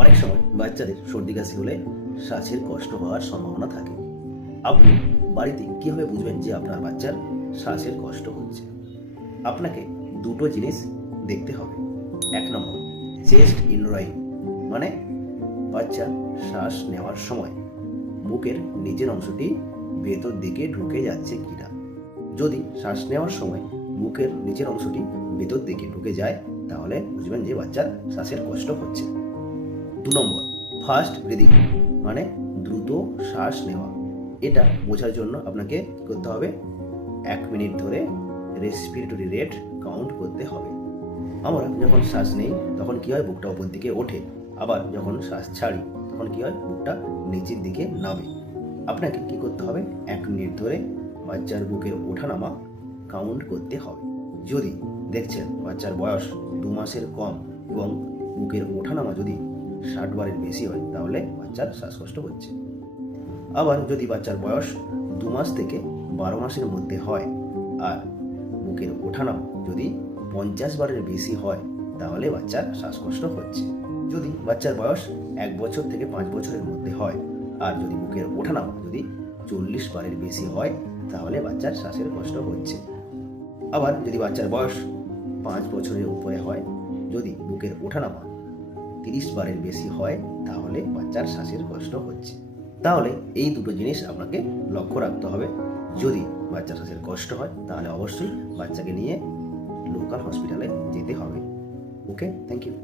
অনেক সময় বাচ্চাদের সর্দি কাশি হলে শ্বাসের কষ্ট হওয়ার সম্ভাবনা থাকে। আপনি বাড়িতে কীভাবে বুঝবেন যে আপনার বাচ্চার শ্বাসের কষ্ট হচ্ছে? আপনাকে দুটো জিনিস দেখতে হবে। 1 নম্বর, চেস্ট ইনরাইন, মানে বাচ্চা শ্বাস নেওয়ার সময় বুকের নিচের অংশটি ভেতর দিকে ঢুকে যাচ্ছে কিনা। যদি শ্বাস নেওয়ার সময় বুকের নিচের অংশটি ভেতর দিকে ঢুকে যায় তাহলে বুঝবেন যে বাচ্চার শ্বাসের কষ্ট হচ্ছে। 2 নম্বর, ফাস্ট ব্রিদিং, মানে দ্রুত শ্বাস নেওয়া। এটা বোঝার জন্য আপনাকে করতে হবে 1 মিনিট ধরে রেসপিরেটরি রেট কাউন্ট করতে হবে। আমরা যখন শ্বাস নেই তখন কী হয়, বুকটা উপর দিকে ওঠে, আবার যখন শ্বাস ছাড়ি তখন কী হয়, বুকটা নিচের দিকে নামে। আপনাকে কি করতে হবে, 1 মিনিট ধরে বাচ্চার বুকের ওঠানামা কাউন্ট করতে হবে। যদি দেখছেন বাচ্চার বয়স 2 মাসের কম এবং বুকের ওঠানামা যদি 60 বারের বেশি হয় তাহলে বাচ্চার শ্বাসকষ্ট হচ্ছে। আবার যদি বাচ্চার বয়স 2 মাস থেকে 12 মাসের মধ্যে হয় আর বুকের ওঠানামা যদি 50 বারের বেশি হয় তাহলে বাচ্চার শ্বাসকষ্ট হচ্ছে। যদি বাচ্চার বয়স 1 বছর থেকে 5 বছরের মধ্যে হয় আর যদি বুকের ওঠানামা যদি 40 বারের বেশি হয় তাহলে বাচ্চার শ্বাসের কষ্ট হচ্ছে। আবার যদি বাচ্চার বয়স 5 বছরের উপরে হয়, যদি বুকের ওঠানামা 30 বারের বেশি হয় তাহলে বাচ্চার শ্বাসের কষ্ট হচ্ছে। তাহলে এই দুটো জিনিস আপনাকে লক্ষ্য রাখতে হবে। যদি বাচ্চার শ্বাসের কষ্ট হয় তাহলে অবশ্যই বাচ্চাকে নিয়ে লোকাল হসপিটালে যেতে হবে। ওকে, থ্যাংক ইউ।